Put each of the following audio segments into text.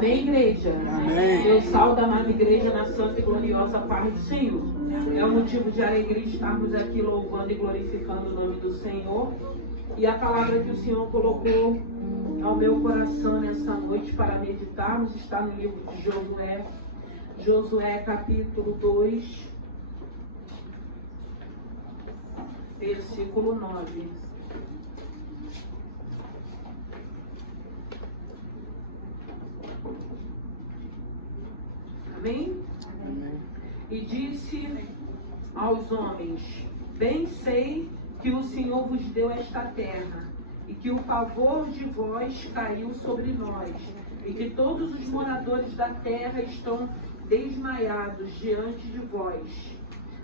Amém, igreja? Amém. Eu saúdo a amada igreja na santa e gloriosa paz do Senhor. É um motivo de alegria estarmos aqui louvando e glorificando o nome do Senhor. E a palavra que o Senhor colocou ao meu coração nessa noite para meditarmos está no livro de Josué. Josué capítulo 2, versículo 9. Amém? Amém. E disse aos homens: bem sei que o Senhor vos deu esta terra, e que o pavor de vós caiu sobre nós, e que todos os moradores da terra estão desmaiados diante de vós.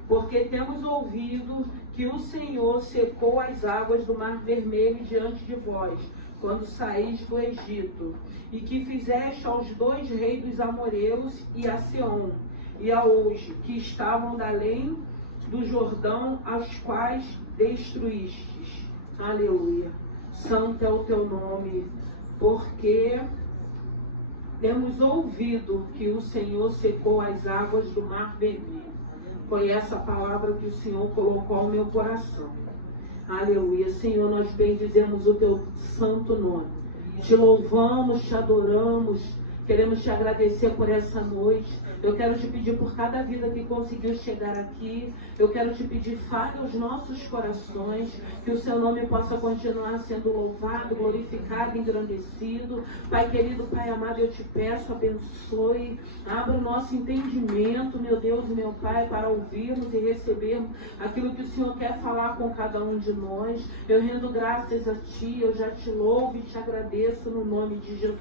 Porque temos ouvido que o Senhor secou as águas do Mar Vermelho diante de vós, quando saís do Egito, e que fizeste aos 2 reis dos amorreus e a Seom, e a Og, que estavam da além do Jordão, aos quais destruístes. Aleluia. Santo é o teu nome, porque temos ouvido que o Senhor secou as águas do Mar Vermelho. Foi essa palavra que o Senhor colocou ao meu coração. Aleluia. Senhor, nós bendizemos o teu santo nome. Te louvamos, te adoramos. Queremos te agradecer por essa noite. Eu quero te pedir por cada vida que conseguiu chegar aqui. Eu quero te pedir, fale aos nossos corações, que o seu nome possa continuar sendo louvado, glorificado, engrandecido. Pai querido, Pai amado, eu te peço, abençoe, abra o nosso entendimento, meu Deus e meu Pai, para ouvirmos e recebermos aquilo que o Senhor quer falar com cada um de nós. Eu rendo graças a Ti, eu já te louvo e te agradeço no nome de Jesus.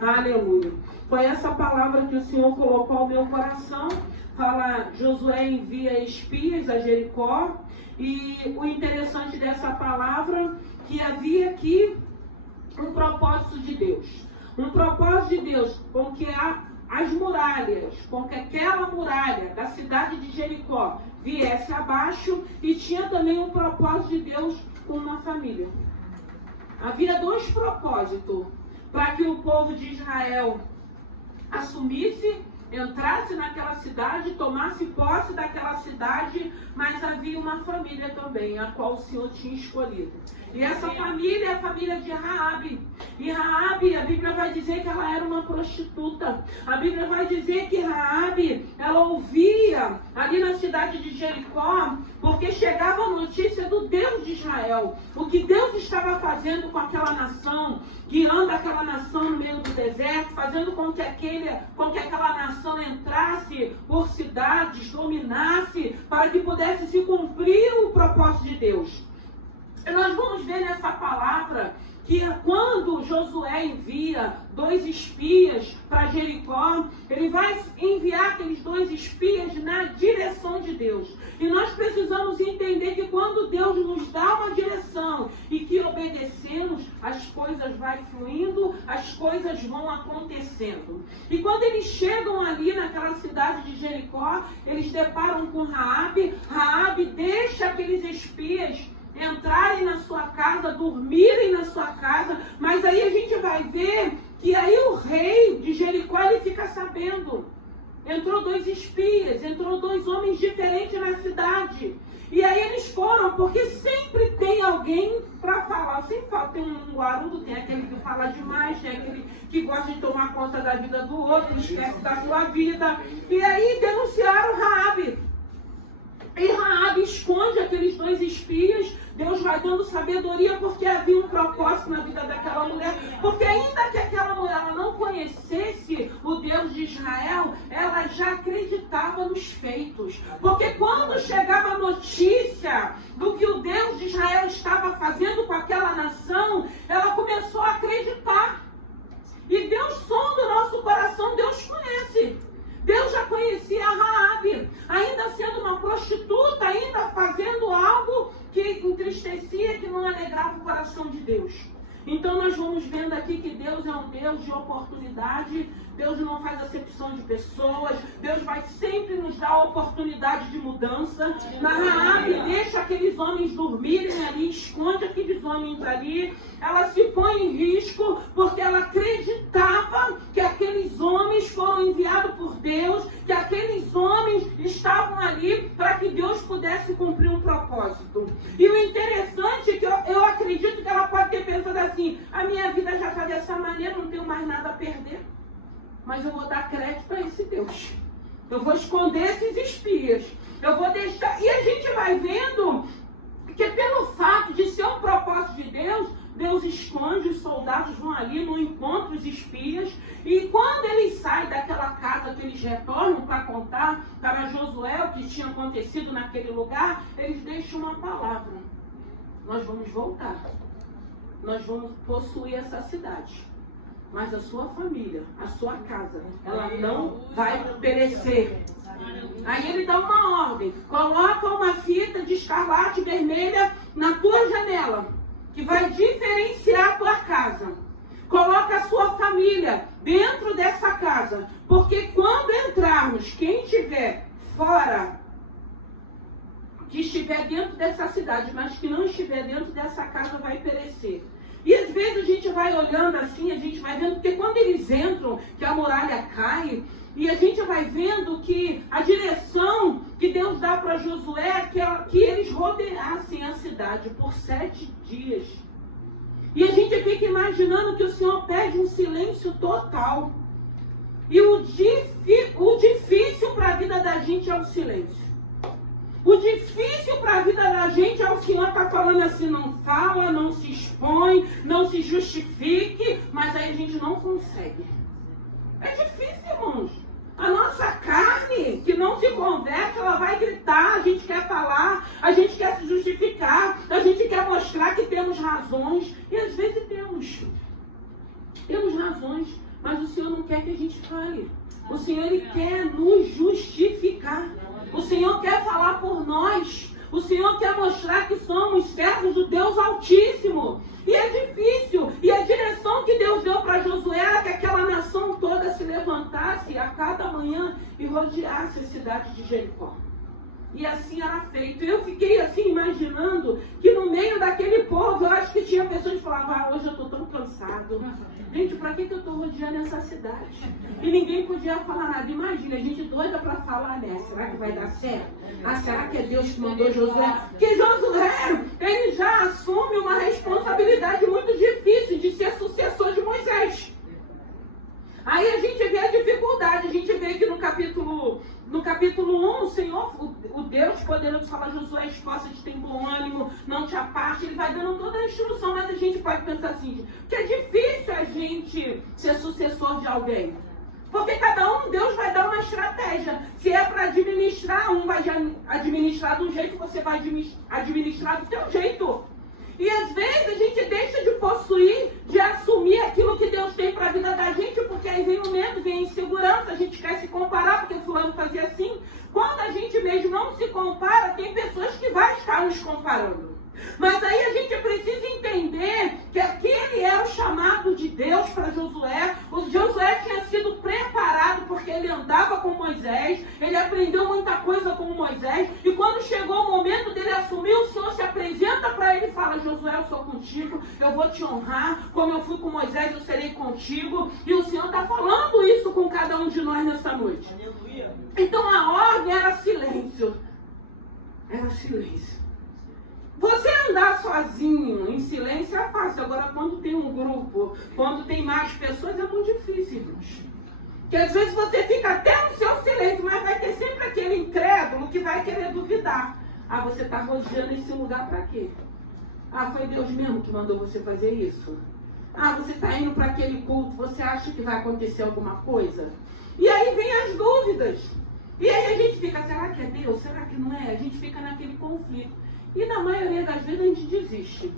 Aleluia. Foi essa palavra que o Senhor colocou ao meu coração. Fala, Josué envia espias a Jericó. E o interessante dessa palavra, que havia aqui um propósito de Deus. Um propósito de Deus com que as muralhas, com que aquela muralha da cidade de Jericó viesse abaixo. E tinha também um propósito de Deus com uma família. Havia 2 propósitos. Para que o povo de Israel assumisse, entrasse naquela cidade, tomasse posse daquela cidade, mas havia uma família também, a qual o Senhor tinha escolhido. E essa família é a família de Raabe. E Raabe, a Bíblia vai dizer que ela era uma prostituta. A Bíblia vai dizer que Raabe, ela ouvia ali na cidade de Jericó, porque chegava a notícia do Deus de Israel. O que Deus estava fazendo com aquela nação, guiando aquela nação no meio do deserto, fazendo com que aquela nação entrasse por cidades, dominasse, para que pudesse se cumprir o propósito de Deus. E nós vamos ver nessa palavra que quando Josué envia 2 espias para Jericó, ele vai enviar aqueles 2 espias na direção de Deus. E nós precisamos entender que quando Deus nos dá uma direção e que obedecemos, as coisas vão fluindo, as coisas vão acontecendo. E quando eles chegam ali naquela cidade de Jericó, eles deparam com Raabe. Raabe deixa aqueles espias entrarem na sua casa, dormirem na sua casa, mas aí a gente vai ver que aí o rei de Jericó, ele fica sabendo. Entrou 2 espias, entrou 2 homens diferentes na cidade. E aí eles foram, porque sempre tem alguém para falar. Sempre fala, tem um linguarudo, tem aquele que fala demais, tem aquele que gosta de tomar conta da vida do outro, esquece da sua vida. E aí denunciaram Raabe. E Raabe esconde aqueles 2 espias. Deus vai dando sabedoria, porque havia um propósito na vida daquela mulher. Porque ainda que aquela mulher ela não conhecesse o Deus de Israel, ela já acreditava nos feitos. Porque quando chegava a notícia do que o Deus de Israel estava fazendo com aquela nação, ela começou a acreditar. E Deus sonda o nosso coração, Deus conhece. Deus já conhecia a Raabe, ainda sendo uma prostituta, ainda fazendo algo que entristecia, que não alegrava o coração de Deus. Então nós vamos vendo aqui que Deus é um Deus de oportunidade. Deus não faz acepção de pessoas. Deus vai sempre nos dar a oportunidade de mudança. Na Raabe deixa aqueles homens dormirem ali, esconde aqueles homens ali. Ela se põe em risco porque ela acreditava que aquele não tenho mais nada a perder. Mas eu vou dar crédito a esse Deus. Eu vou esconder esses espias. Eu vou deixar... E a gente vai vendo que pelo fato de ser um propósito de Deus, Deus esconde, os soldados vão ali no encontro, os espias, e quando eles saem daquela casa que eles retornam para contar para Josué o que tinha acontecido naquele lugar, eles deixam uma palavra: nós vamos voltar, nós vamos possuir essa cidade, mas a sua família, a sua casa, ela não vai perecer. Aí ele dá uma ordem: coloca uma fita de escarlate vermelha na tua janela, que vai diferenciar a tua casa. Coloca a sua família dentro dessa casa, porque quando entrarmos, quem estiver fora, que estiver dentro dessa cidade, mas que não estiver dentro dessa casa, vai perecer. E às vezes a gente vai olhando assim, a gente vai vendo, porque quando eles entram, que a muralha cai, e a gente vai vendo que a direção que Deus dá para Josué é que eles rodeassem a cidade por 7 dias. E a gente fica imaginando que o Senhor pede um silêncio total. E o difícil para a vida da gente é o silêncio. O difícil para a vida da gente é o Senhor estar falando assim: não fala, não se expõe, não se justifique, mas aí a gente não consegue. É difícil, irmãos. A nossa carne, que não se converte, ela vai gritar, a gente quer falar, a gente quer se justificar, a gente quer mostrar que temos razões, e às vezes temos razões, mas o Senhor não quer que a gente fale. O Senhor, Ele quer nos justificar. O Senhor quer falar por nós. O Senhor quer mostrar que somos servos do Deus Altíssimo. E é difícil. E a direção que Deus deu para Josué era que aquela nação toda se levantasse a cada manhã e rodeasse a cidade de Jericó. E assim era feito. E eu fiquei assim imaginando que no meio daquele povo, eu acho que tinha pessoas que falavam: hoje eu estou tão cansado. Gente, para que eu estou rodeando essa cidade? E ninguém podia falar nada. Imagina, a gente doida para falar, né? Será que vai dar certo? Será que é Deus que mandou Josué? Porque Josué, ele já assume uma responsabilidade muito difícil de ser sucessor de Moisés. Aí a gente vê a dificuldade. A gente vê que no capítulo 1, o Senhor, o Deus poderoso, fala: Josué, esforça-te, tem bom ânimo, não te aparte. Ele vai dando toda a instrução, mas a gente pode pensar assim, que é difícil a gente ser sucessor de alguém. Porque cada um, Deus vai dar uma estratégia. Se é para administrar, um vai administrar de um jeito, você vai administrar do teu jeito. E às vezes a gente deixa de possuir, de assumir aquilo que Deus tem para a vida da gente, porque aí vem o medo, vem a insegurança, a gente quer se comparar, porque fulano fazia assim. Quando a gente mesmo não se compara, tem pessoas que vão estar nos comparando. Mas aí a gente precisa entender que aquele é o chamado de Deus para Josué. O Josué tinha sido preparado porque ele andava com Moisés, ele aprendeu muita coisa com Moisés, e quando chegou o momento dele assumir, o Senhor se apresenta para ele e fala: Josué, eu sou contigo, eu vou te honrar, como eu fui com Moisés, eu serei contigo. E o Senhor está falando isso com cada um de nós nessa noite. Então a ordem era silêncio. Era silêncio. Você andar sozinho, em silêncio, é fácil. Agora, quando tem um grupo, quando tem mais pessoas, é muito difícil, irmãos. Porque às vezes você fica até no seu silêncio, mas vai ter sempre aquele incrédulo que vai querer duvidar. Você está rodeando esse lugar para quê? Foi Deus mesmo que mandou você fazer isso? Você está indo para aquele culto, você acha que vai acontecer alguma coisa? E aí vem as dúvidas. E aí a gente fica: será que é Deus? Será que não é? A gente fica naquele conflito. E na maioria das vezes a gente desiste.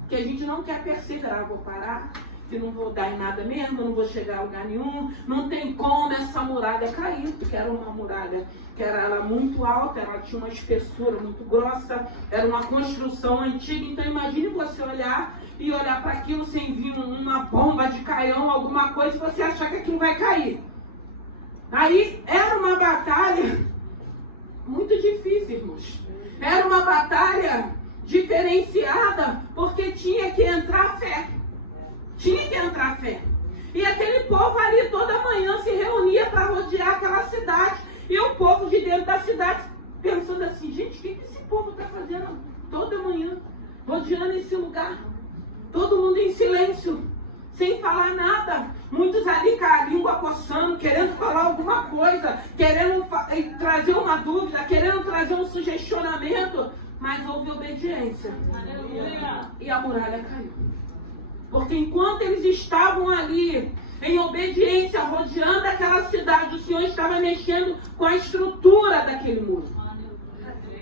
Porque a gente não quer perseverar. Vou parar, que não vou dar em nada mesmo, não vou chegar a lugar nenhum. Não tem como essa muralha cair, porque era uma muralha que era muito alta, ela tinha uma espessura muito grossa, era uma construção antiga. Então imagine você olhar para aquilo sem vir uma bomba de canhão, alguma coisa, e você achar que aquilo vai cair. Aí era uma batalha muito difícil, irmãos. Era uma batalha diferenciada, porque tinha que entrar a fé. Tinha que entrar a fé. E aquele povo ali toda manhã se reunia para rodear aquela cidade. E o povo de dentro da cidade pensando assim: gente, o que esse povo está fazendo toda manhã? Rodeando esse lugar. Todo mundo em silêncio. sem falar nada. Muitos ali com a língua coçando, querendo falar alguma coisa, querendo trazer uma dúvida, querendo trazer um sugestionamento, mas houve obediência. Aleluia. E a muralha caiu. Porque enquanto eles estavam ali, em obediência, rodeando aquela cidade, o Senhor estava mexendo com a estrutura daquele muro,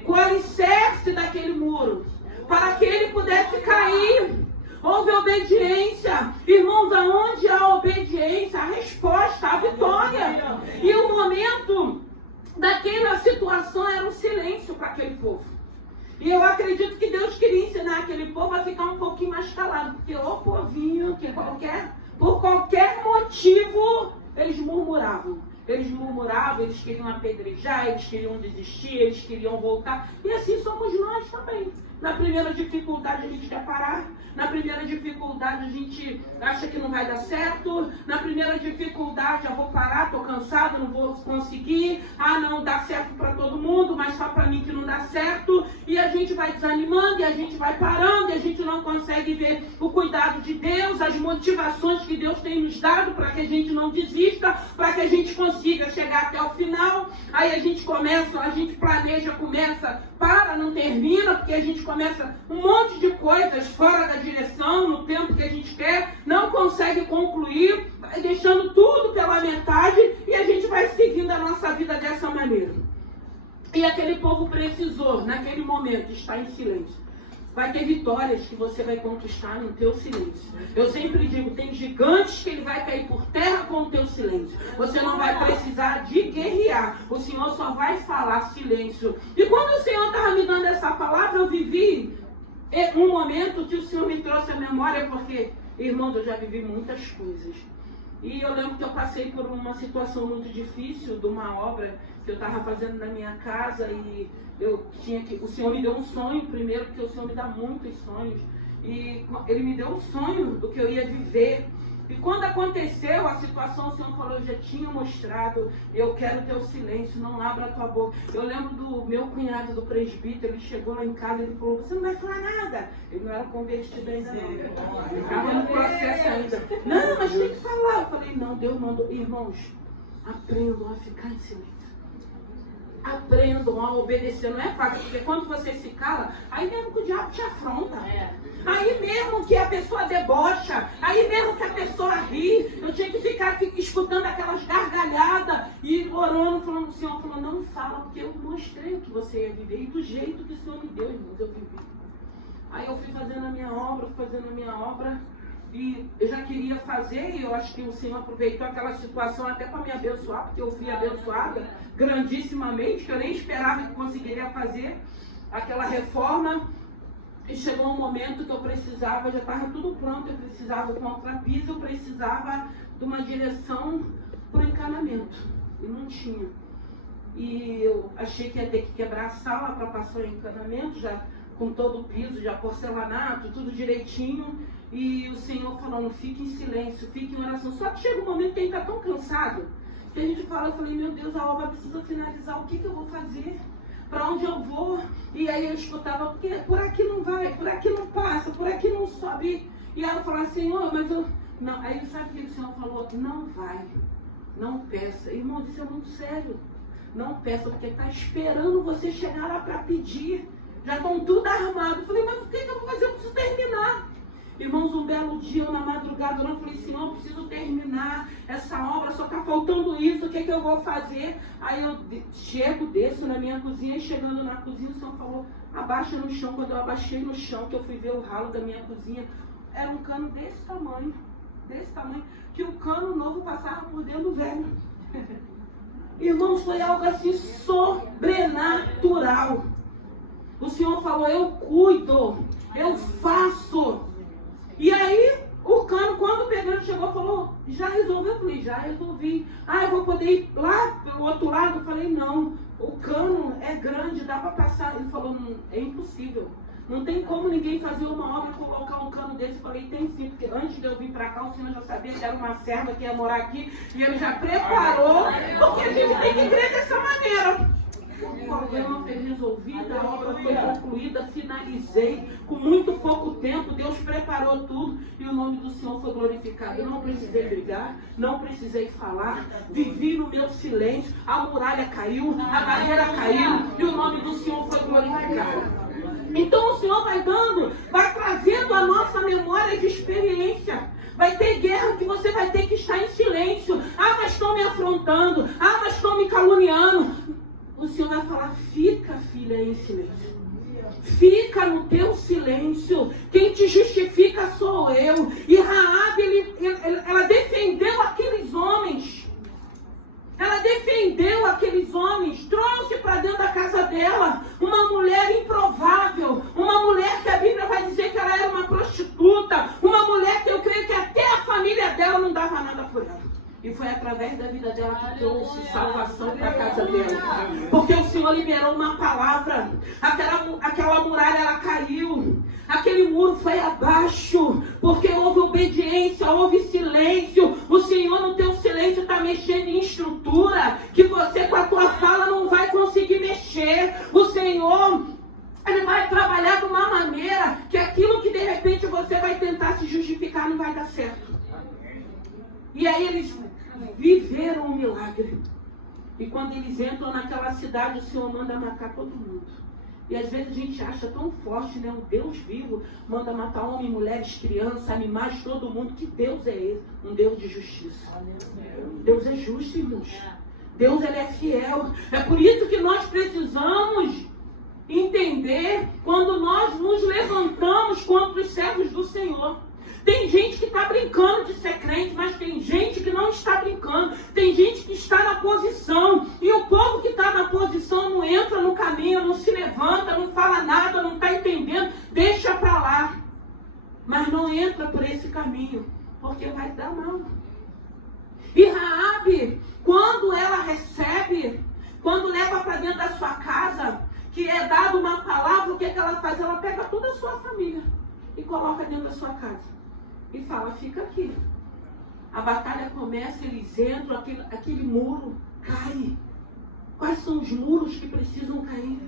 com o alicerce daquele muro, para que ele pudesse cair. Houve obediência. Irmãos, aonde há obediência, a resposta, a vitória. E o momento daquela situação era um silêncio para aquele povo. E eu acredito que Deus queria ensinar aquele povo a ficar um pouquinho mais calado, porque o povinho, que por qualquer motivo, eles murmuravam. Eles murmuravam, eles queriam apedrejar, eles queriam desistir, eles queriam voltar. E assim somos nós também. Na primeira dificuldade a gente quer parar. Na primeira dificuldade a gente acha que não vai dar certo. Na primeira dificuldade eu vou parar, estou cansado, não vou conseguir. Ah, não dá certo para todo mundo, mas só para mim que não dá certo. E a gente vai desanimando, e a gente vai parando, e a gente não consegue ver o cuidado de Deus, as motivações que Deus tem nos dado para que a gente não desista, para que a gente consiga chegar até o final. Aí a gente começa, a gente planeja, começa, para, não termina, porque a gente começa um monte de coisas fora da direção, no tempo que a gente quer, não consegue concluir, vai deixando tudo pela metade e a gente vai seguindo a nossa vida dessa maneira. E aquele povo precisou, naquele momento, estar em silêncio. Vai ter vitórias que você vai conquistar no teu silêncio. Eu sempre digo, tem gigantes que ele vai cair por terra com o teu silêncio. Você não vai precisar de guerrear. O Senhor só vai falar silêncio. E quando o Senhor estava me dando essa palavra, eu vivi um momento que o Senhor me trouxe à memória, porque, irmãos, eu já vivi muitas coisas. E eu lembro que eu passei por uma situação muito difícil de uma obra que eu estava fazendo na minha casa e o Senhor me deu um sonho primeiro, porque o Senhor me dá muitos sonhos. E Ele me deu um sonho do que eu ia viver. E quando aconteceu a situação, o Senhor falou, eu já tinha mostrado, eu quero teu silêncio, não abra a tua boca. Eu lembro do meu cunhado, do presbítero, ele chegou lá em casa e ele falou, você não vai falar nada. Ele não era convertido ainda não. Ele estava no processo ainda. Não, mas tem que falar. Eu falei, não, Deus mandou. Irmãos, aprendam a ficar em silêncio. Aprendam a obedecer, não é fácil, porque quando você se cala, aí mesmo que o diabo te afronta, aí mesmo que a pessoa debocha, aí mesmo que a pessoa ri, eu tinha que ficar escutando aquelas gargalhadas e orando, falando, o Senhor falou, não fala, porque eu mostrei o que você ia viver, e do jeito que o Senhor me deu, irmãos, eu vivi. Aí eu fui fazendo a minha obra, e eu já queria fazer, e eu acho que o Senhor aproveitou aquela situação até para me abençoar, porque eu fui abençoada grandissimamente, que eu nem esperava que conseguiria fazer aquela reforma. E chegou um momento que eu precisava, já estava tudo pronto, eu precisava do contrapiso, eu precisava de uma direção para o encanamento, e não tinha. E eu achei que ia ter que quebrar a sala para passar o encanamento, já com todo o piso, já porcelanato, tudo direitinho. E o Senhor falando, fique em silêncio, fique em oração. Só que chega um momento que a gente está tão cansado, que a gente fala, eu falei, meu Deus, a obra precisa finalizar, o que eu vou fazer? Para onde eu vou? E aí eu escutava, porque por aqui não vai, por aqui não passa, por aqui não sobe. E aí eu falava, Senhor, mas eu... Não. Aí sabe o que o Senhor falou? Não vai, não peça. Irmãos, isso é muito sério. Não peça, porque está esperando você chegar lá para pedir. Já estão tudo armado. Eu falei, mas o que eu vou fazer? Eu preciso terminar. Irmãos, um belo dia, eu na madrugada, eu falei, Senhor, eu preciso terminar essa obra, só está faltando isso, o que eu vou fazer? Aí eu desço na minha cozinha, e chegando na cozinha, o Senhor falou, abaixa no chão. Quando eu abaixei no chão, que eu fui ver o ralo da minha cozinha, era um cano desse tamanho, que o cano novo passava por dentro do velho. Irmãos, foi algo assim sobrenatural. O Senhor falou, eu cuido, eu faço. E aí, o cano, quando o pedreiro chegou, falou, já resolveu? Eu falei, já resolvi. Ah, eu vou poder ir lá pelo outro lado? Eu falei, não, o cano é grande, dá para passar. Ele falou, é impossível. Não tem como ninguém fazer uma obra e colocar um cano desse. Eu falei, tem sim, porque antes de eu vir para cá, o Senhor já sabia que era uma serva que ia morar aqui. E ele já preparou, porque a gente tem que crer dessa maneira. O problema foi resolvido, a obra foi concluída, finalizei. Com muito pouco tempo, Deus preparou tudo e o nome do Senhor foi glorificado. Eu não precisei brigar, não precisei falar, vivi no meu silêncio. A muralha caiu, a barreira caiu e o nome do Senhor foi glorificado. Então o Senhor vai trazendo a nossa memória de experiência. Vai ter guerra que você vai ter que estar em silêncio. Ah, mas estão me afrontando. Ah, mas estão me caluniando. O Senhor vai falar, fica, filha, em silêncio. Fica no teu silêncio. Quem te justifica sou eu. E Raabe, ela defendeu aqueles homens. Ela defendeu aqueles homens, trouxe para dentro da casa dela uma mulher improvável, uma mulher que a Bíblia vai dizer que ela era uma prostituta, uma mulher que eu creio que até a família dela não dava nada por ela. E foi através da vida dela que trouxe salvação para a casa dela. Porque o Senhor liberou uma palavra. Aquela muralha, ela caiu. Aquele muro foi abaixo. Porque houve obediência, houve silêncio. O Senhor no teu silêncio está mexendo em estrutura que você com a tua fala não vai conseguir mexer. O Senhor, Ele vai trabalhar de uma maneira que aquilo que de repente você vai tentar se justificar não vai dar certo. E aí eles viveram um milagre. E quando eles entram naquela cidade, o Senhor manda matar todo mundo. E às vezes a gente acha tão forte, né? Um Deus vivo manda matar homens, mulheres, crianças, animais, todo mundo. Que Deus é esse? Um Deus de justiça. Deus é justo, irmãos. Deus, Ele é fiel. É por isso que nós precisamos entender quando nós nos levantamos contra os servos do Senhor. Tem gente que está brincando de ser crente, mas tem gente que não está brincando. Tem gente que está na posição. E o povo que está na posição não entra no caminho, não se levanta, não fala nada, não está entendendo. Deixa para lá. Mas não entra por esse caminho, porque vai dar mal. E Raabe, quando ela recebe, quando leva para dentro da sua casa, que é dada uma palavra, o que ela faz? Ela pega toda a sua família e coloca dentro da sua casa. E fala, fica aqui. A batalha começa, eles entram, aquele muro cai. Quais são os muros que precisam cair?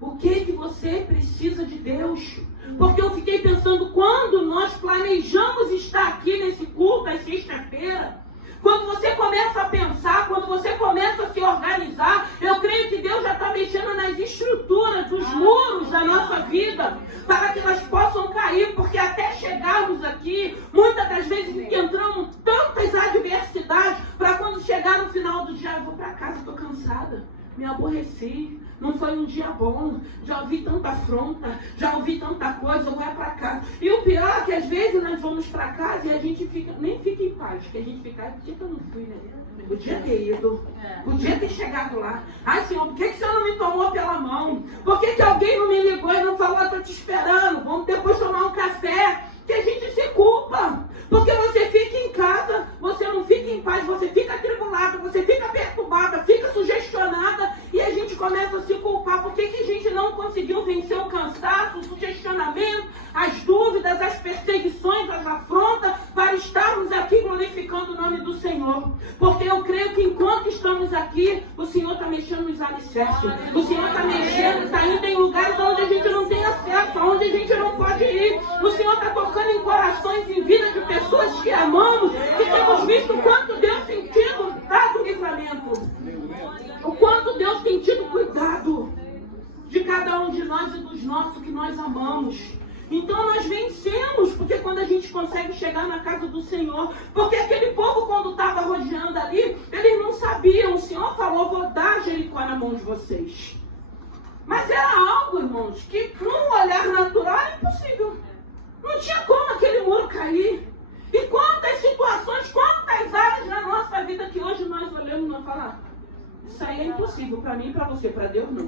O que você precisa de Deus? Porque eu fiquei pensando, quando nós planejamos estar aqui nesse culto, às sexta-feira, quando você começa a pensar, quando você começa a se organizar, eu creio que Deus já está mexendo nas estruturas, dos muros da nossa vida, para que elas possam cair, porque até chegarmos aqui, muitas das vezes encontramos tantas adversidades, para quando chegar no final do dia, eu vou para casa, estou cansada, me aborreci. Não foi um dia bom, já ouvi tanta afronta, já ouvi tanta coisa, eu vou para casa. E o pior é que às vezes nós vamos para casa e a gente nem fica em paz, que a gente fica, por que eu não fui, né? Podia ter ido, podia ter chegado lá. Ai, Senhor, por que o Senhor não me tomou pela mão? Por que alguém não me ligou e não falou, estou te esperando, vamos depois tomar um café? Que a gente se culpa, porque você fica em casa, você não fica em paz, você fica atribulada, você fica perturbada, fica sugestionada e a gente começa a se culpar. Por que a gente não conseguiu vencer o cansaço, o sugestionamento, as dúvidas, as perseguições, as afrontas, para estarmos aqui glorificando o nome do Senhor? Porque eu creio que enquanto estamos aqui, o Senhor está mexendo nos alicerces, o Senhor está mexendo, está indo em lugares onde a gente não tem acesso, onde a gente não pode ir. O Senhor está tocando em corações, em vida de pessoas que amamos, que temos visto o quanto Deus tem tido dado livramento, o quanto Deus tem tido cuidado de cada um de nós e dos nossos que nós amamos. Então nós vencemos, porque quando a gente consegue chegar na casa do Senhor, porque aquele povo quando estava rodeando ali, eles não sabiam, o Senhor falou, vou dar Jericó na mão de vocês. Mas era algo, irmãos, que num olhar natural era impossível. Não tinha como aquele muro cair. E quantas situações, quantas áreas na nossa vida que hoje nós olhamos e nós falamos, isso aí é impossível para mim e para você, para Deus não.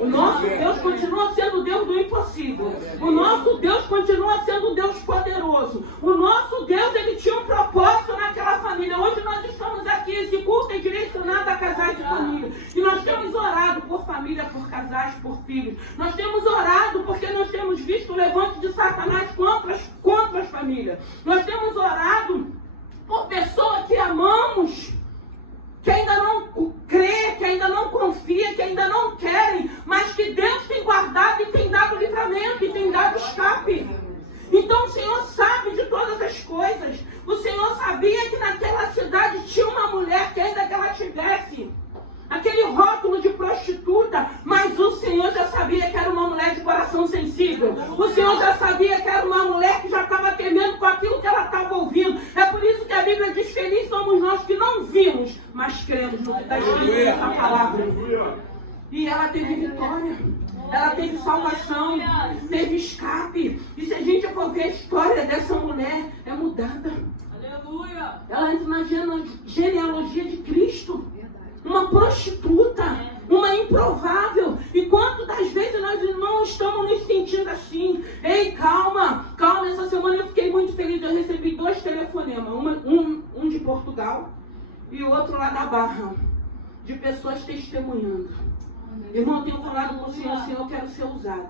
O nosso Deus continua sendo o Deus do impossível. O nosso Deus continua sendo um Deus poderoso. O nosso Deus, Ele tinha um propósito naquela família. Hoje nós estamos aqui, esse culto é direcionado a casais de família. E nós temos orado por família, por casais, por filhos. Nós temos orado porque nós temos visto o levante de Satanás contra as famílias. Nós temos orado por pessoas que amamos, que ainda não crê, que ainda não confia, que somos nós que não vimos, mas cremos no que está escrito nessa palavra. E ela teve vitória, ela teve salvação, teve escape. E se a gente for ver a história dessa mulher, é mudada. Aleluia! Ela entra na genealogia de Cristo. Uma prostituta, uma improvável. E quantas das vezes nós não estamos nos sentindo assim? Ei, calma, calma. Essa semana eu fiquei muito feliz. Eu recebi 2 telefonemas. Um de Portugal e o outro lá da Barra. De pessoas testemunhando. Irmão, eu tenho falado com o Senhor, Senhor, eu quero ser usada.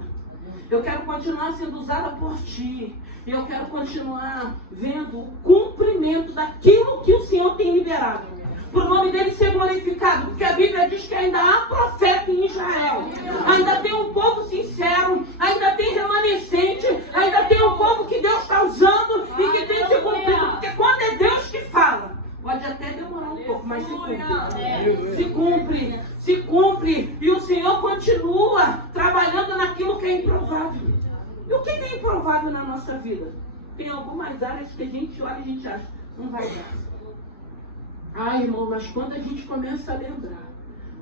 Eu quero continuar sendo usada por Ti. E eu quero continuar vendo o cumprimento daquilo que o Senhor tem liberado. Por nome dele ser glorificado, porque a Bíblia diz que ainda há profeta em Israel, ainda tem um povo sincero, ainda tem remanescente, ainda tem um povo que Deus está usando e que tem se cumprido, porque quando é Deus que fala, pode até demorar um pouco, mas se cumpre, se cumpre, e o Senhor continua trabalhando naquilo que é improvável. E o que é improvável na nossa vida? Tem algumas áreas que a gente olha e a gente acha, não vai dar. Ai, irmão, mas quando a gente começa a lembrar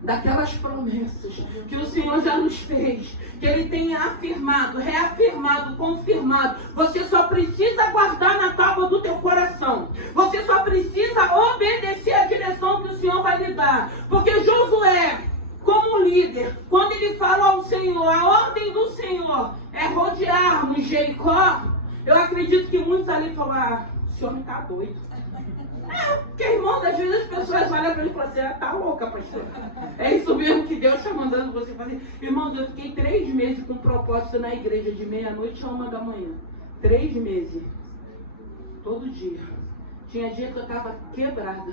daquelas promessas que o Senhor já nos fez, que Ele tem afirmado, reafirmado, confirmado, você só precisa guardar na tábua do teu coração. Você só precisa obedecer a direção que o Senhor vai lhe dar. Porque Josué, como líder, quando ele fala ao Senhor, a ordem do Senhor é rodearmos Jericó, eu acredito que muitos ali falaram, o senhor não está doido. Porque, irmão, às vezes as pessoas olham para ele e falam assim, tá louca, pastor. É isso mesmo que Deus está mandando você fazer. Irmão, eu fiquei 3 meses com propósito na igreja, de meia-noite a 1 da manhã. 3 meses. Todo dia. Tinha dia que eu estava quebrada.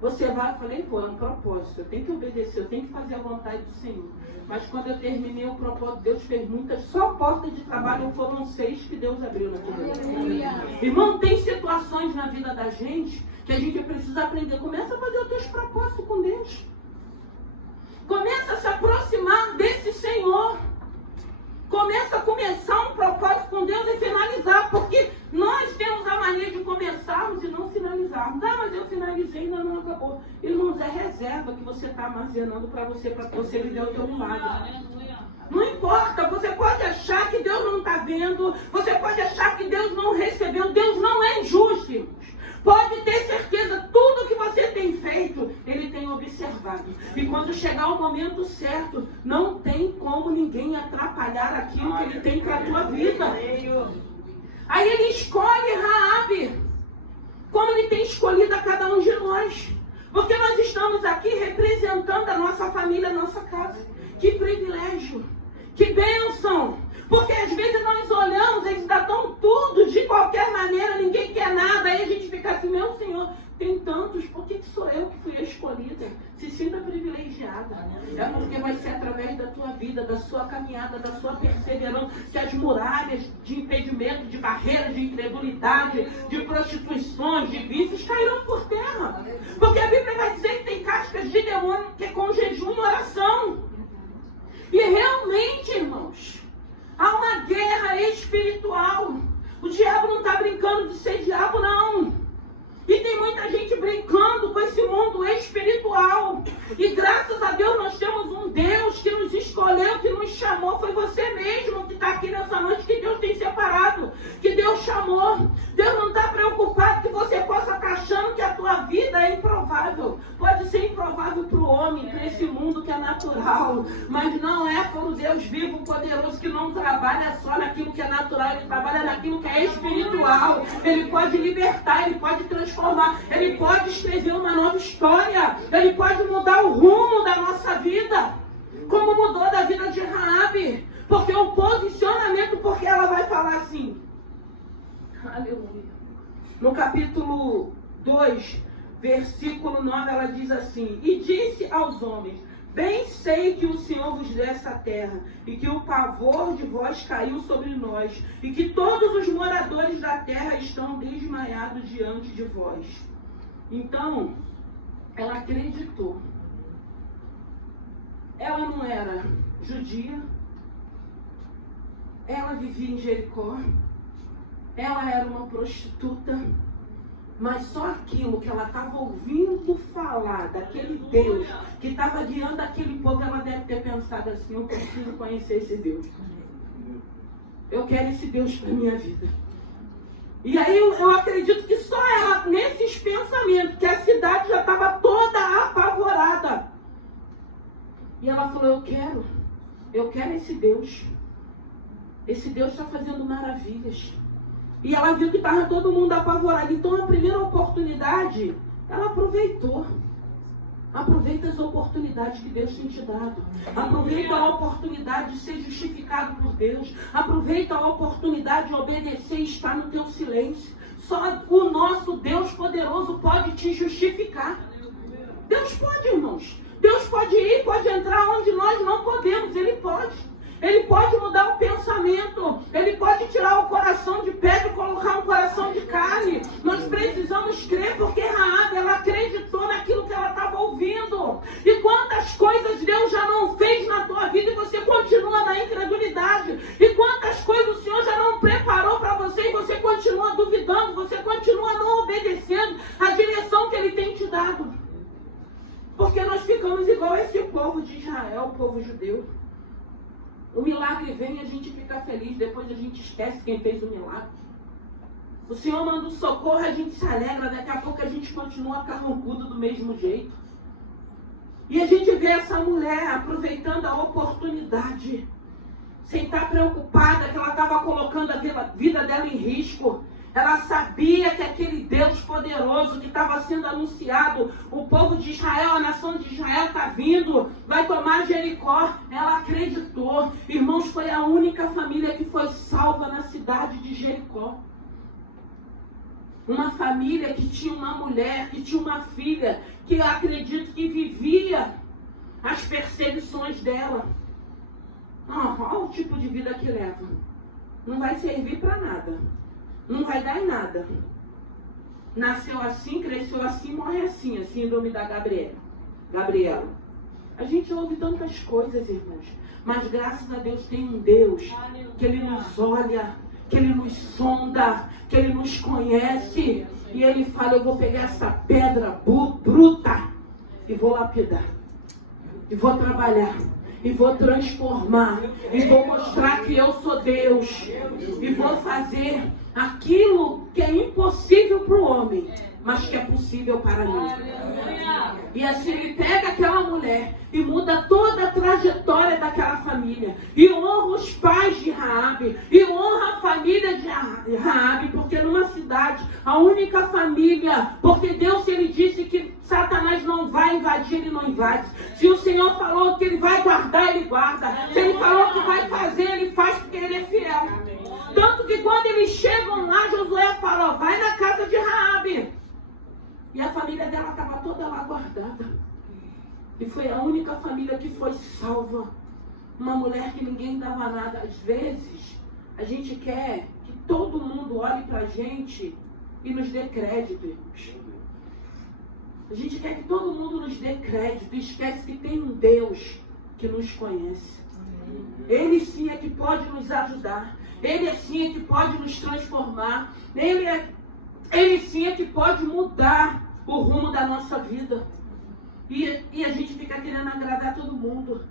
Você vai, eu falei, pô, é um propósito. Eu tenho que obedecer, eu tenho que fazer a vontade do Senhor. Mas quando eu terminei o propósito, Deus fez muitas. Só porta de trabalho foram 6 que Deus abriu naquele dia. Irmão, tem situações na vida da gente que a gente precisa aprender. Começa a fazer os teus propósitos com Deus. Começa a se aproximar desse Senhor. Começa a começar um propósito com Deus e finalizar. Porque nós temos a mania de começarmos e não finalizarmos. Ah, mas eu finalizei e ainda não acabou. Irmãos, é reserva que você está armazenando para você viver o teu milagre. Não importa, você pode achar que Deus não está vendo, você pode achar que Deus não recebeu, Deus não é injusto, irmãos. Pode ter certeza, tudo que você tem feito, Ele tem observado. E quando chegar o momento certo, não tem como ninguém atrapalhar aquilo que Ele tem para a tua vida. Aí Ele escolhe Raabe, como Ele tem escolhido a cada um de nós. Porque nós estamos aqui representando a nossa família, a nossa casa. Que privilégio, que bênção. Porque às vezes nós olhamos, eles dão tudo de qualquer maneira, ninguém quer nada. Aí a gente fica assim, meu Senhor, tem tantos, por que sou eu que fui a escolhida? Se sinta privilegiada. É porque vai ser através da tua vida, da sua caminhada, da sua perseverança, que as muralhas de impedimento, de barreiras, de incredulidade, de prostituições, de vícios cairão por terra. Porque a Bíblia vai dizer que tem cascas de demônio que é com jejum e oração. E realmente, irmãos, há uma guerra espiritual. O diabo não está brincando de ser diabo, não. E tem muita gente brincando com esse mundo espiritual. E graças a Deus nós temos um Deus que nos escolheu, que nos chamou. Foi você mesmo que está aqui nessa noite, que Deus tem separado, que Deus chamou. Deus não está preocupado que você possa estar achando que a tua vida é improvável. Pode ser improvável para o homem, para esse mundo que é natural. Mas não é para o Deus vivo, poderoso, que não trabalha só naquilo que é natural. Ele trabalha naquilo que é espiritual. Ele pode libertar, Ele pode transformar. Ele pode escrever uma nova história. Ele pode mudar o rumo da nossa vida. Como mudou da vida de Raabe. Porque o posicionamento, porque ela vai falar assim. Aleluia. No capítulo 2, versículo 9, ela diz assim: e disse aos homens: bem sei que o Senhor vos deu essa terra, e que o pavor de vós caiu sobre nós, e que todos os moradores da terra estão desmaiados diante de vós. Então, ela acreditou. Ela não era judia, ela vivia em Jericó, ela era uma prostituta, Mas só aquilo que ela estava ouvindo falar, daquele Deus que estava guiando aquele povo, ela deve ter pensado assim: eu preciso conhecer esse Deus. Eu quero esse Deus para a minha vida. E aí eu acredito que só ela, nesses pensamentos, que a cidade já estava toda apavorada. E ela falou: eu quero esse Deus. Esse Deus está fazendo maravilhas. E ela viu que estava todo mundo apavorado. Então a primeira oportunidade, ela aproveitou. Aproveita as oportunidades que Deus tem te dado. Aproveita a oportunidade de ser justificado por Deus. Aproveita a oportunidade de obedecer e estar no teu silêncio. Só o nosso Deus poderoso pode te justificar. Deus pode, irmãos. Deus pode ir, pode entrar onde nós não podemos. Ele pode. Ele pode mudar o pensamento. Ele pode tirar o coração de pedra e colocar um coração de carne. Nós precisamos crer, porque Raabe, ela acreditou naquilo que ela estava ouvindo. E quantas coisas Deus já não fez na tua vida e você continua na incredulidade. E quantas coisas o Senhor já não preparou para você e você continua duvidando, você continua não obedecendo a direção que Ele tem te dado. Porque nós ficamos igual a esse povo de Israel, o povo judeu. O milagre vem e a gente fica feliz, depois a gente esquece quem fez o milagre. O Senhor manda o socorro, a gente se alegra, daqui a pouco a gente continua carrancudo do mesmo jeito. E a gente vê essa mulher aproveitando a oportunidade, sem estar preocupada que ela estava colocando a vida dela em risco. Ela sabia que aquele Deus poderoso que estava sendo anunciado, o povo de Israel, a nação de Israel está vindo, vai tomar Jericó. Ela acreditou. Irmãos, foi a única família que foi salva na cidade de Jericó. Uma família que tinha uma mulher, que tinha uma filha, que eu acredito que vivia as perseguições dela. Olha o tipo de vida que leva. Não vai servir para nada. Não vai dar em nada. Nasceu assim, cresceu assim, morre assim. A síndrome da Gabriela. A gente ouve tantas coisas, irmãos. Mas graças a Deus tem um Deus que Ele nos olha, que Ele nos sonda, que Ele nos conhece. E Ele fala: eu vou pegar essa pedra bruta e vou lapidar. E vou trabalhar. E vou transformar. E vou mostrar que eu sou Deus. E vou fazer aquilo que é impossível para o homem, mas que é possível para mim. E assim Ele pega aquela mulher e muda toda a trajetória daquela família. E honra os pais de Raabe. E honra a família de Raabe. Porque numa cidade, a única família, porque Deus, se Ele disse que Satanás não vai invadir, ele não invade. Se o Senhor falou que Ele vai guardar, Ele guarda. Se Ele falou que vai fazer, Ele faz, porque Ele é fiel. Tanto que quando eles chegam lá, Josué fala: vai na casa de Raabe. E a família dela estava toda lá guardada. E foi a única família que foi salva. Uma mulher que ninguém dava nada. Às vezes, a gente quer que todo mundo olhe para a gente e nos dê crédito, irmãos. A gente quer que todo mundo nos dê crédito e esquece que tem um Deus que nos conhece. Ele sim é que pode nos ajudar. Ele sim é que pode nos transformar. Ele sim é que pode mudar o rumo da nossa vida. E a gente fica querendo agradar todo mundo.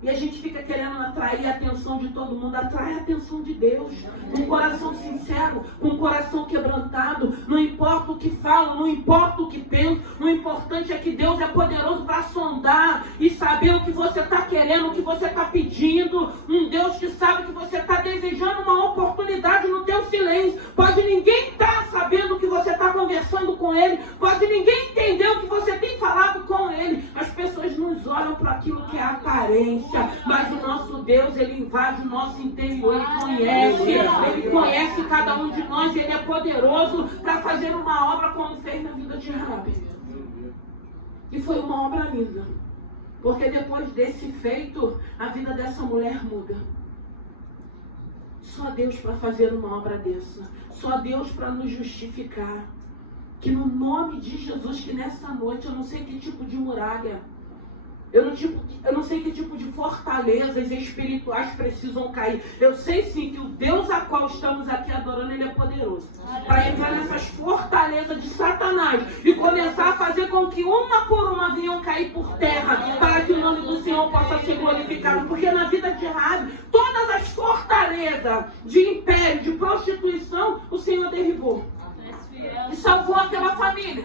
E a gente fica querendo atrair a atenção de todo mundo. Atrai a atenção de Deus. Com um coração sincero, com um coração quebrantado. Não importa o que falam, não importa o que pensam. O importante é que Deus é poderoso para sondar e saber o que você está querendo, o que você está pedindo. Um Deus que sabe que você está desejando uma oportunidade no teu silêncio. Pode ninguém estar sabendo o que você está conversando com Ele. Pode ninguém entender o que você tem falado com Ele. As pessoas nos olham para aquilo que é aparência. Mas o nosso Deus, Ele invade o nosso interior, Ele conhece cada um de nós, Ele é poderoso para fazer uma obra como fez na vida de Raabe. E foi uma obra linda, porque depois desse feito, a vida dessa mulher muda. Só Deus para fazer uma obra dessa, só Deus para nos justificar. Que no nome de Jesus, que nessa noite, eu não sei que tipo de muralha Eu não sei que tipo de fortalezas espirituais precisam cair. Eu sei sim que o Deus a qual estamos aqui adorando, Ele é poderoso. Para entrar nessas fortalezas de Satanás e começar a fazer com que uma por uma venham cair por terra, para que o nome do Senhor possa ser glorificado. Porque na vida de Raabe, todas as fortalezas de império, de prostituição, o Senhor derribou. E salvou aquela família.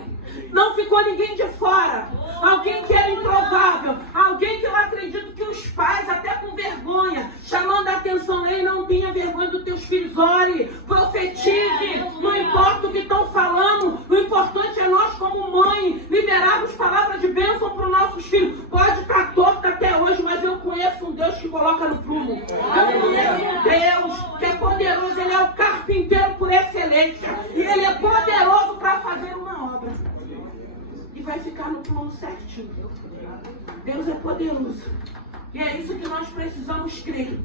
Não ficou ninguém de fora. Alguém que era improvável. Alguém que eu acredito que os pais, até com vergonha, chamando a atenção, ei, não tenha vergonha dos teus filhos. Ore, profetize. Não importa o que estão falando. O importante é nós, como mãe, liberarmos palavras de bênção para os nossos filhos. Pode estar torto até hoje, mas eu conheço um Deus que coloca no prumo. Eu conheço um Deus que é poderoso. Ele é o carpinteiro por excelência. E Ele é poderoso para fazer uma obra. E vai ficar no plano certinho. Deus é poderoso. E é isso que nós precisamos crer.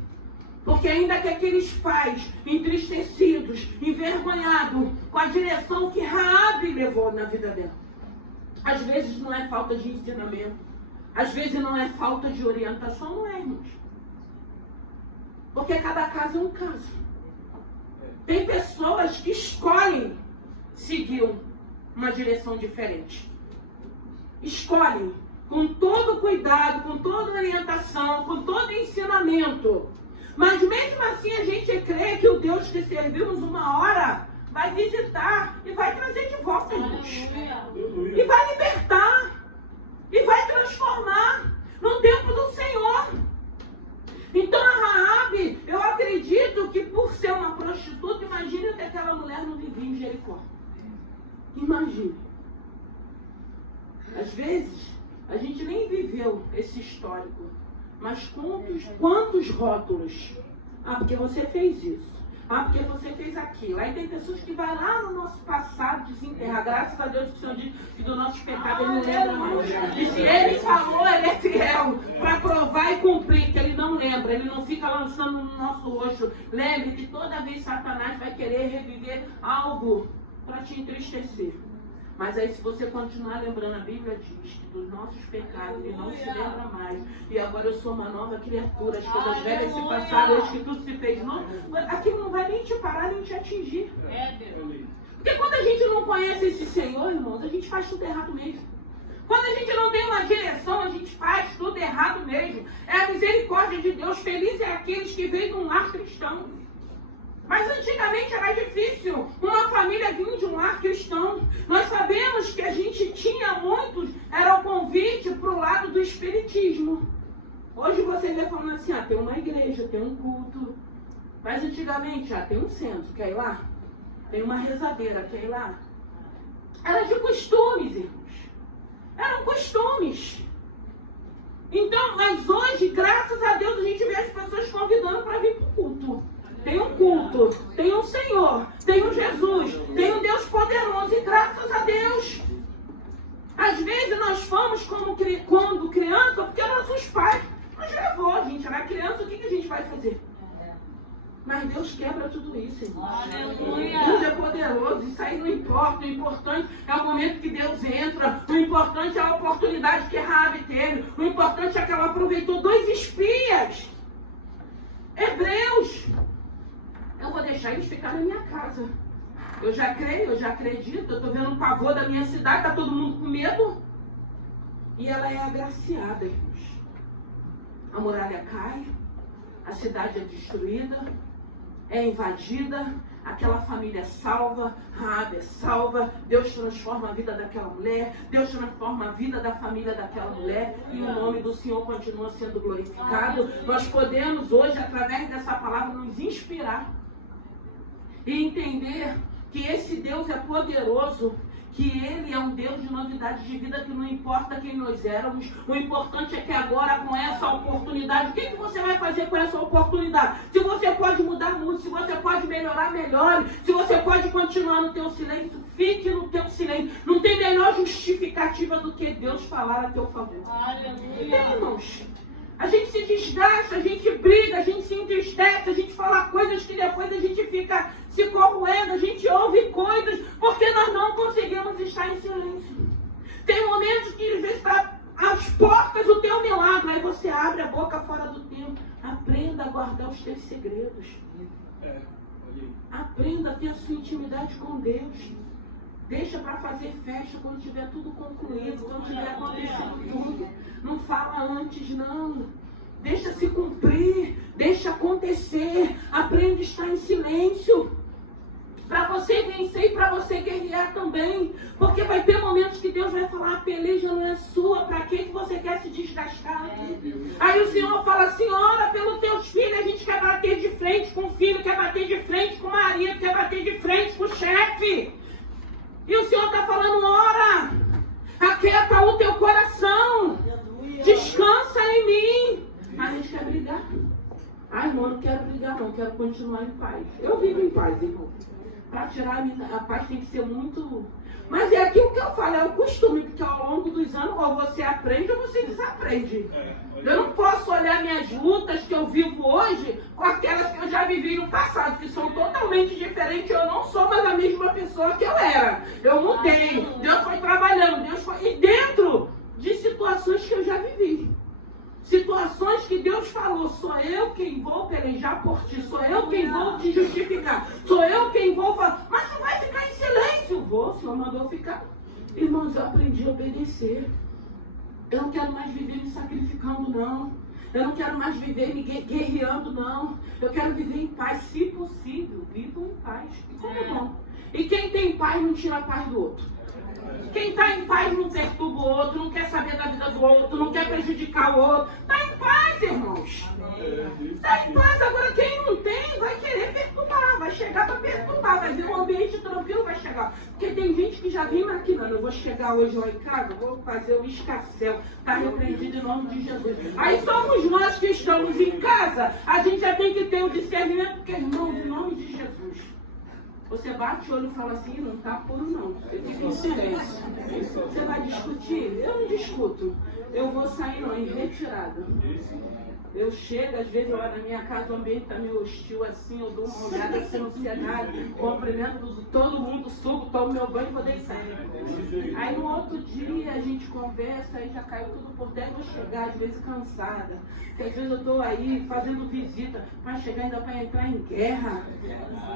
Porque ainda que aqueles pais entristecidos, envergonhados com a direção que Raabe levou na vida dela, às vezes não é falta de ensinamento, às vezes não é falta de orientação, não é, irmãos. Porque cada caso é um caso. Tem pessoas que escolhem seguir uma direção diferente. Escolhem com todo cuidado, com toda orientação, com todo ensinamento. Mas mesmo assim a gente crê que o Deus que servimos uma hora vai visitar e vai trazer de volta, irmãos. E vai libertar. E vai transformar no tempo do Senhor. Então a Raabe, eu acredito que por ser uma prostituta, imagine que aquela mulher não vivia em Jericó. Imagine. Às vezes, a gente nem viveu esse histórico. Mas quantos rótulos? Ah, porque você fez isso. Ah, porque você fez aquilo. Aí tem pessoas que vão lá no nosso passado desenterrar. Graças a Deus que o Senhor diz que do nosso pecado Ele não lembra mais. E se Ele falou, Ele é fiel para provar e cumprir, que Ele não lembra. Ele não fica lançando no nosso rosto. Lembre que toda vez Satanás vai querer reviver algo para te entristecer. Mas aí se você continuar lembrando, a Bíblia diz que dos nossos pecados Ele não se lembra mais. E agora eu sou uma nova criatura, as coisas velhas se passaram, hoje que tudo se fez novo. Aquilo não vai nem te parar, nem te atingir. Porque quando a gente não conhece esse Senhor, irmãos, a gente faz tudo errado mesmo. Quando a gente não tem uma direção, a gente faz tudo errado mesmo. É a misericórdia de Deus. Feliz é aqueles que vêm de um lar cristão. Mas antigamente era difícil uma família vir de um lar cristão. Nós sabemos que a gente tinha muitos, era o convite para o lado do espiritismo. Hoje você vê falando assim, tem uma igreja, tem um culto. Mas antigamente, tem um centro, quer ir lá? Tem uma rezadeira, quer ir lá? Era de costumes, irmãos. Eram costumes. Então, mas hoje, graças a Deus, a gente vê as pessoas convidando para vir para o culto. Tem um culto, tem um Senhor, tem um Jesus, tem um Deus poderoso e graças a Deus. Às vezes nós fomos quando criança, porque nossos pais nos levou, a gente era criança, o que a gente vai fazer? Mas Deus quebra tudo isso, irmão. Deus é poderoso, isso aí não importa. O importante é o momento que Deus entra. O importante é a oportunidade que Raabe teve. O importante é que ela aproveitou 2 espias. Hebreus. Eu vou deixar eles ficarem na minha casa. Eu já creio, eu já acredito. Eu estou vendo o pavor da minha cidade, está todo mundo com medo. E ela é agraciada, irmãos. A muralha cai, a cidade é destruída, é invadida, aquela família é salva, Raabe é salva, Deus transforma a vida daquela mulher, Deus transforma a vida da família daquela mulher e o nome do Senhor continua sendo glorificado. Nós podemos hoje, através dessa palavra, nos inspirar e entender que esse Deus é poderoso, que Ele é um Deus de novidade de vida, que não importa quem nós éramos, o importante é que agora com essa oportunidade, o que você vai fazer com essa oportunidade? Se você pode mudar muito, se você pode melhorar, melhore. Se você pode continuar no teu silêncio, fique no teu silêncio. Não tem melhor justificativa do que Deus falar a teu favor. Aleluia. Irmãos, a gente se desgasta, a gente briga, a gente se entristece, a gente fala coisas que depois a gente fica se corroendo, a gente ouve coisas porque nós não conseguimos estar em silêncio. Tem momentos que às vezes está às portas do teu guardar os teus segredos. Aprenda a ter a sua intimidade com Deus. Deixa para fazer festa quando tiver tudo concluído, quando tiver acontecido tudo. Não fala antes, não. Deixa se cumprir, deixa acontecer. Aprende a estar em silêncio. Para você vencer e para você guerrear também. Porque vai ter momentos que Deus vai falar, a peleja não é sua, para que você quer se desgastar? Aí o Senhor fala assim, ora pelos teus filhos, a gente quer bater de frente com o filho, quer bater de frente com o marido, quer bater de frente com o chefe. E o Senhor está falando, ora, aquieta o teu coração, descansa em mim. A gente quer brigar. Ai, irmão, não quero brigar não, quero continuar em paz. Eu vivo em paz, irmão. Para tirar a paz tem que ser muito... Mas é aquilo que eu falo, é o costume, porque ao longo dos anos ou você aprende ou você desaprende. Eu não posso olhar minhas lutas que eu vivo hoje com aquelas que eu já vivi no passado, que são totalmente diferentes. Eu não sou mais a mesma pessoa que eu era. Eu mudei. Deus foi trabalhando. E dentro de situações que eu já vivi. Situações que Deus falou, sou eu quem vou pelejar por ti, sou eu quem vou te justificar, sou eu quem vou falar, mas tu vai ficar em silêncio. Vou, o Senhor mandou ficar. Irmãos, eu aprendi a obedecer. Eu não quero mais viver me sacrificando, não. Eu não quero mais viver me guerreando, não. Eu quero viver em paz, se possível. Vivo em paz. E como não? E quem tem paz não tira a paz do outro. Quem está em paz não perturba o outro, não quer saber da vida do outro, não quer prejudicar o outro. Está em paz, irmãos. Está em paz. Agora quem não tem vai querer perturbar, vai chegar para perturbar, vai ver um ambiente tranquilo, vai chegar. Porque tem gente que já vem maquinando, eu vou chegar hoje lá em casa, vou fazer o escarcéu. Está repreendido em nome de Jesus. Aí somos nós que estamos em casa, a gente já tem que ter o discernimento, porque irmãos, em nome de Jesus. Você bate o olho e fala assim, não está puro não. Você fica em silêncio. Você vai discutir? Eu não discuto. Eu vou sair não, em retirada. Eu chego, às vezes lá na minha casa, o ambiente está meio hostil assim, eu dou uma olhada assim no cenário, cumprimento todo mundo, subo, tomo meu banho e vou deitar. Aí no outro dia a gente conversa, aí já caiu tudo por terra, eu vou chegar às vezes cansada. Porque às vezes eu estou aí fazendo visita, para chegar ainda para entrar em guerra.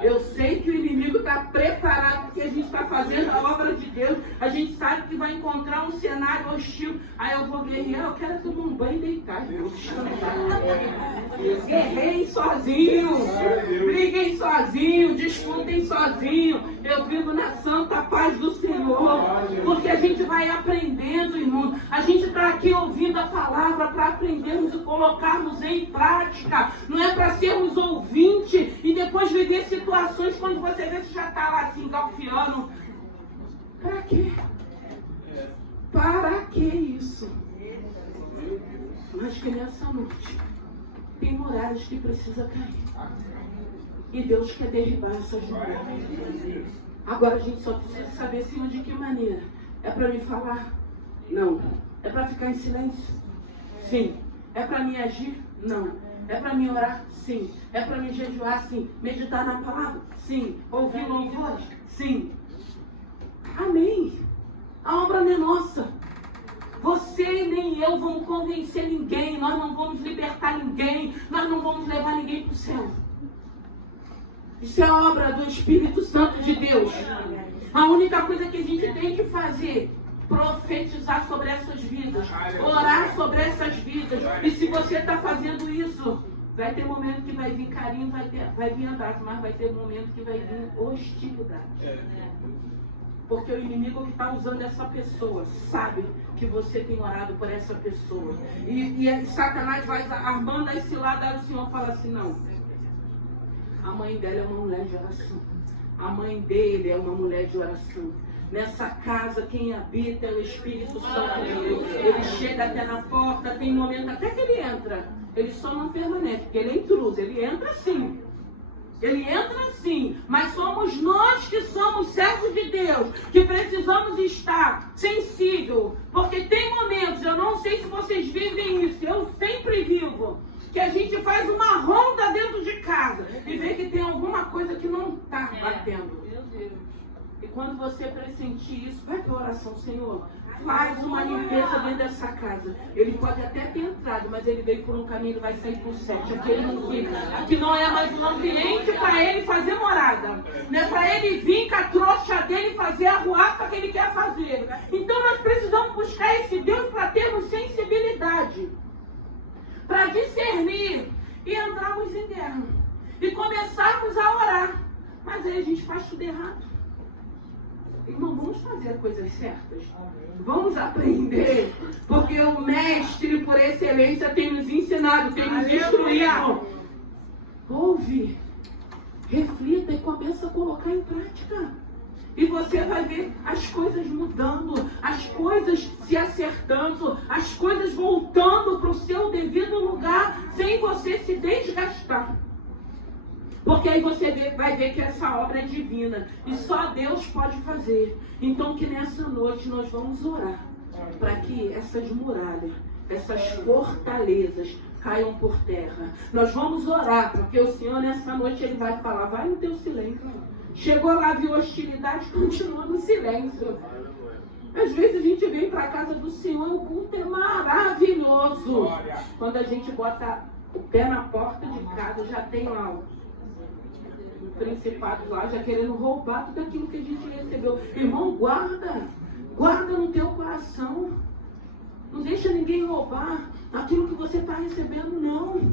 Eu sei que o inimigo está preparado, porque a gente está fazendo a obra de Deus, a gente sabe que vai encontrar um cenário hostil. Aí eu vou guerrear, eu quero tomar um banho e deitar, eu vou descansar. Guerrei sozinho, briguem sozinho, discutem sozinho. Eu vivo na santa paz do Senhor, porque a gente vai aprendendo, irmão. A gente está aqui ouvindo a palavra para aprendermos e colocarmos em prática. Não é para sermos ouvintes e depois viver situações quando você vê que já está lá assim, galfiando. Para quê? Para que isso? Mas que nessa noite tem muralhas que precisa cair. E Deus quer derribar essas muralhas. Agora a gente só precisa saber, Senhor, de que maneira. É para me falar? Não. É para ficar em silêncio? Sim. É para me agir? Não. É para me orar? Sim. É para me jejuar? Sim. Meditar na palavra? Sim. Ouvir louvores? Sim. Amém. A obra não é nossa. Você nem eu vamos convencer ninguém, nós não vamos libertar ninguém, nós não vamos levar ninguém para o céu. Isso é obra do Espírito Santo de Deus. A única coisa que a gente tem que fazer, profetizar sobre essas vidas, orar sobre essas vidas. E se você está fazendo isso, vai ter momento que vai vir carinho, vai vir abraço, mas vai ter momento que vai vir hostilidade. Porque o inimigo que está usando essa pessoa sabe que você tem orado por essa pessoa. E Satanás vai armando as ciladas. O Senhor fala assim, não. A mãe dela é uma mulher de oração. A mãe dele é uma mulher de oração. Nessa casa quem habita é o Espírito Santo de Deus. Ele chega até na porta, tem momento até que ele entra. Ele só não permanece, porque ele é intruso. Ele entra sim. Ele entra sim, mas somos nós que somos servos de Deus, que precisamos estar sensível, porque tem momentos, eu não sei se vocês vivem isso, eu sempre vivo, que a gente faz uma ronda dentro de casa e vê que tem alguma coisa que não está batendo. E quando você pressentir isso, vai para a oração, Senhor, faz uma limpeza dentro dessa casa. Ele pode até ter entrado, mas ele veio por um caminho e vai sair por 7. Aqui ele não fica. Aqui não é mais um ambiente para ele fazer morada. Não é para ele vir com a trouxa dele fazer a ruaça que ele quer fazer. Então nós precisamos buscar esse Deus para termos sensibilidade, para discernir e entrarmos em guerra. E começarmos a orar. Mas aí a gente faz tudo errado. Irmão, vamos fazer coisas certas. Vamos aprender. Porque o mestre por excelência tem nos ensinado, tem nos instruído. Ouve, reflita e começa a colocar em prática. E você vai ver as coisas mudando, as coisas se acertando, as coisas voltando para o seu devido lugar, sem você se desgastar. Porque aí você vai ver que essa obra é divina e só Deus pode fazer. Então que nessa noite nós vamos orar para que essas muralhas, essas fortalezas caiam por terra. Nós vamos orar, porque o Senhor nessa noite ele vai falar, vai no teu silêncio. Chegou lá, viu hostilidade, continua no silêncio. Às vezes a gente vem para a casa do Senhor, o culto é maravilhoso. Quando a gente bota o pé na porta de casa, já tem lá o principado lá, já querendo roubar tudo aquilo que a gente recebeu. Irmão, guarda no teu coração. Não deixa ninguém roubar aquilo que você está recebendo, não.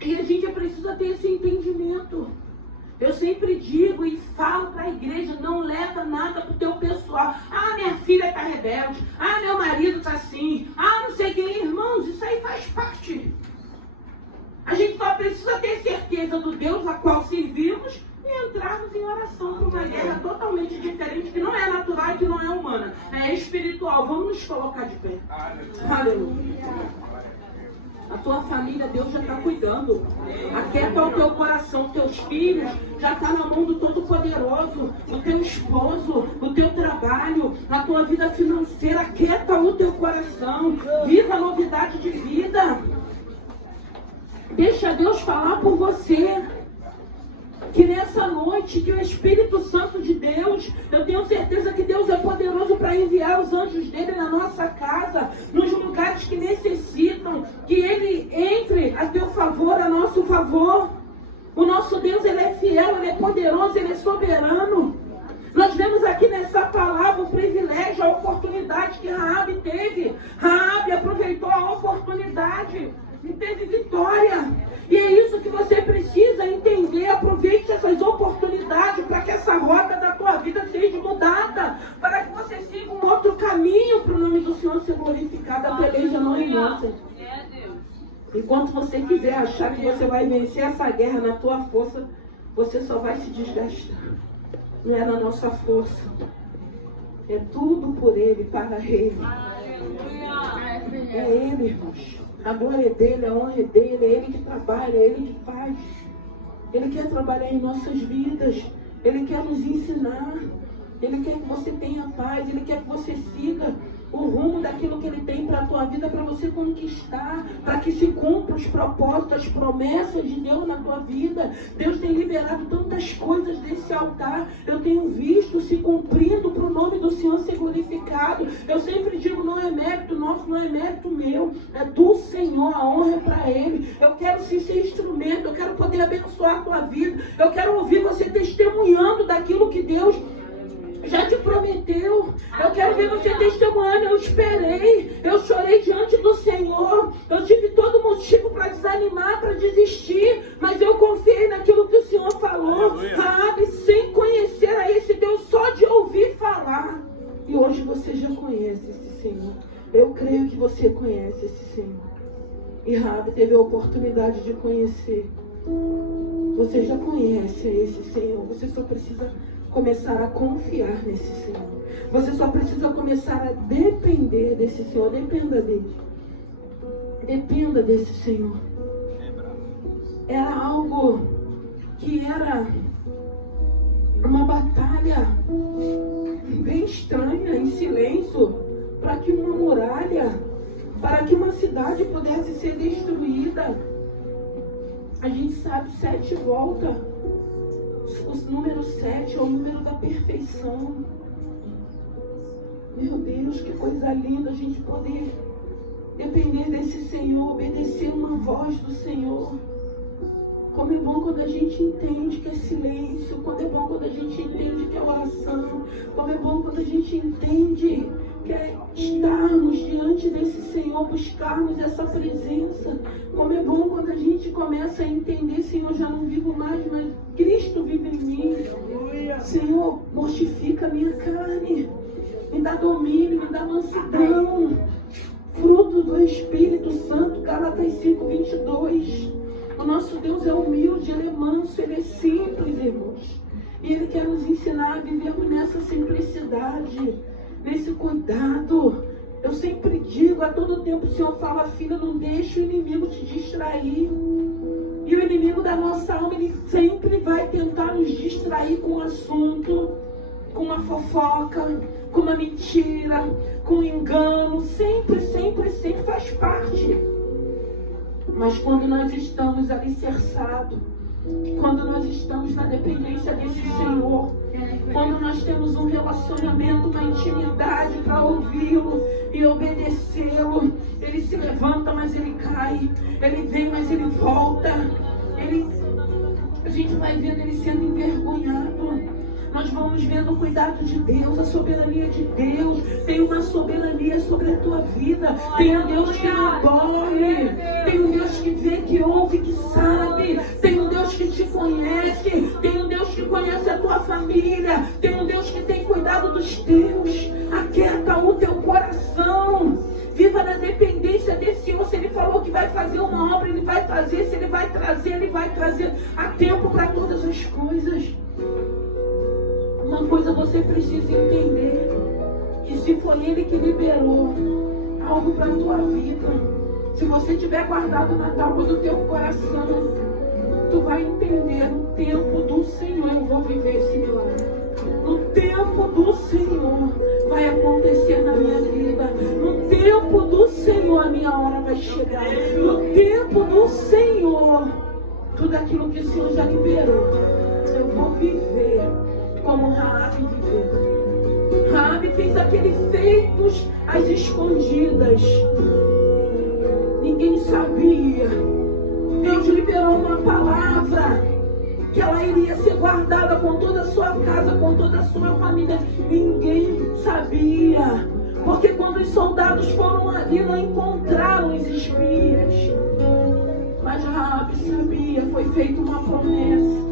E a gente precisa ter esse entendimento. Eu sempre digo e falo para a igreja, não leva nada para o teu pessoal. Ah, minha filha está rebelde. Ah, meu marido está assim. Ah, não sei quem. Irmãos, isso aí faz parte. A gente só precisa ter certeza do Deus a qual servimos e entrarmos em oração por uma guerra totalmente diferente, que não é natural e que não é humana. É espiritual. Vamos nos colocar de pé. Aleluia. A tua família, Deus já está cuidando. Aquieta o teu coração, teus filhos já está na mão do Todo-Poderoso. O teu esposo, o teu trabalho, a tua vida financeira. Aquieta o teu coração. Viva a novidade de vida. Deixa Deus falar por você. Que nessa noite, que o Espírito Santo de Deus, eu tenho certeza que Deus é poderoso para enviar os anjos dele na nossa casa, nos lugares que necessitam, que ele entre a teu favor, a nosso favor. O nosso Deus, ele é fiel, ele é poderoso, ele é soberano. Nós vemos aqui nessa palavra o privilégio, a oportunidade que Raabe teve. Raabe aproveitou a oportunidade e teve vitória. E é isso que você precisa entender. Aproveite essas oportunidades para que essa rota da tua vida seja mudada, para que você siga um outro caminho para o nome do Senhor ser glorificado. A peleja não é nossa. Enquanto você quiser achar que você vai vencer essa guerra na tua força, você só vai se desgastar. Não é na nossa força. É tudo por Ele, para Ele. É Ele, irmãos. A glória é dele, a honra é dele, é ele que trabalha, é ele que faz. Ele quer trabalhar em nossas vidas, ele quer nos ensinar, ele quer que você tenha paz, ele quer que você siga o rumo daquilo que ele tem para a tua vida, para você conquistar, para que se cumpra os propósitos, as promessas de Deus na tua vida. Deus tem liberado tantas coisas desse altar, eu tenho visto se cumprindo para o nome do Senhor ser glorificado. Eu sempre digo, não é mérito nosso, não é mérito meu, é do Senhor, a honra é para Ele. Eu quero sim ser instrumento, eu quero poder abençoar a tua vida, eu quero ouvir você testemunhando daquilo que Deus já te prometeu. Eu quero ver você testemunhando. Eu esperei, eu chorei diante do Senhor, eu tive todo motivo para desanimar, para desistir, mas eu confiei naquilo que o Senhor falou. Raabe, sem conhecer a esse Deus, só de ouvir falar. E hoje você já conhece esse Senhor. Eu creio que você conhece esse Senhor. E Raabe teve a oportunidade de conhecer. Você já conhece esse Senhor. Você só precisa começar a confiar nesse Senhor. Você só precisa começar a depender desse Senhor. Dependa dele. Dependa desse Senhor. Era algo que era uma batalha bem estranha, em silêncio, para que uma muralha, para que uma cidade pudesse ser destruída. A gente sabe, 7 voltas. o número 7 é o número da perfeição. Meu Deus, que coisa linda a gente poder depender desse Senhor, obedecer uma voz do Senhor. Como é bom quando a gente entende que é silêncio, como é bom quando a gente entende que é oração, como é bom quando a gente entende que é estarmos diante desse Senhor, buscarmos essa presença. Como é bom quando a gente começa a entender, Senhor, já não vivo mais, mas Cristo vive em mim. Senhor, mortifica a minha carne, me dá domínio, me dá mansidão, fruto do Espírito Santo, Gálatas 5:22. O nosso Deus é humilde, Ele é manso, Ele é simples, irmãos. E Ele quer nos ensinar a vivermos nessa simplicidade, nesse cuidado. Eu sempre digo, a todo tempo o Senhor fala, filha, não deixe o inimigo te distrair. E o inimigo da nossa alma, ele sempre vai tentar nos distrair com um assunto, com uma fofoca, com uma mentira, com um engano. Sempre faz parte. Mas quando nós estamos alicerçados, quando nós estamos na dependência desse Senhor, quando nós temos um relacionamento, uma intimidade para ouvi-lo e obedecê-lo, Ele se levanta, mas Ele cai, Ele vem, mas Ele volta, a gente vai vendo Ele sendo envergonhado. Nós vamos vendo o cuidado de Deus, a soberania de Deus. Tem uma soberania sobre a tua vida. Tem um Deus que não dorme. Tem um Deus que vê, que ouve, que sabe. Tem um Deus que te conhece. Tem um Deus que conhece a tua família. Tem um Deus que tem cuidado dos teus. Aquieta o teu coração. Viva na dependência desse Senhor. Se Ele falou que vai fazer uma obra, Ele vai fazer. Se Ele vai trazer, Ele vai trazer. Há tempo para todas as coisas. Uma coisa você precisa entender, que se foi Ele que liberou algo para a tua vida, se você tiver guardado na tábua do teu coração, tu vai entender, no tempo do Senhor eu vou viver esse milagre. No tempo do Senhor vai acontecer na minha vida. No tempo do Senhor a minha hora vai chegar. No tempo do Senhor, tudo aquilo que o Senhor já liberou, eu vou viver como Raabe viveu. Raabe fez aqueles feitos às escondidas. Ninguém sabia. Deus liberou uma palavra que ela iria ser guardada com toda a sua casa, com toda a sua família. Ninguém sabia. Porque quando os soldados foram ali, não encontraram os espias. Mas Raabe sabia, foi feita uma promessa.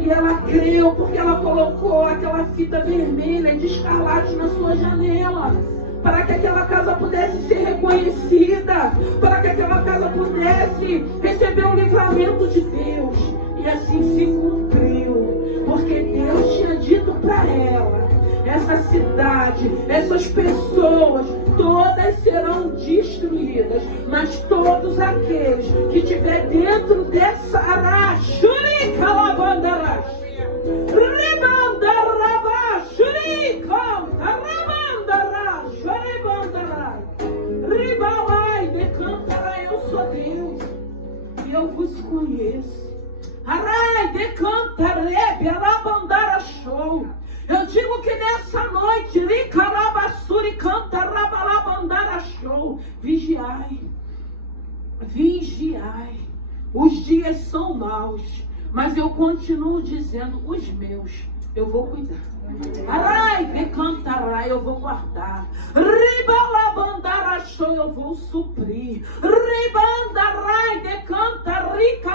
E ela creu porque ela colocou aquela fita vermelha de escarlate na sua janela, para que aquela casa pudesse ser reconhecida, para que aquela casa pudesse receber o livramento de Deus. E assim se cumpriu, porque Deus tinha dito para ela, essa cidade, essas pessoas, todas serão destruídas, mas todos aqueles que estiver dentro dessa arachuri calabandarash, ribandarabash, ricantarabandaраsh, ribandarash, ribalai, decantarai, eu sou Deus e eu vos conheço. Arai, decantarebe, alabandarashou. Eu digo que nessa noite, Ricarabassuri canta Rabalabandarachou. Vigiai, vigiai. Os dias são maus, mas eu continuo dizendo, os meus, eu vou cuidar. Arai, decantarai, eu vou guardar. Ribalabandarachou, eu vou suprir. Ribandarai, decanta, rica.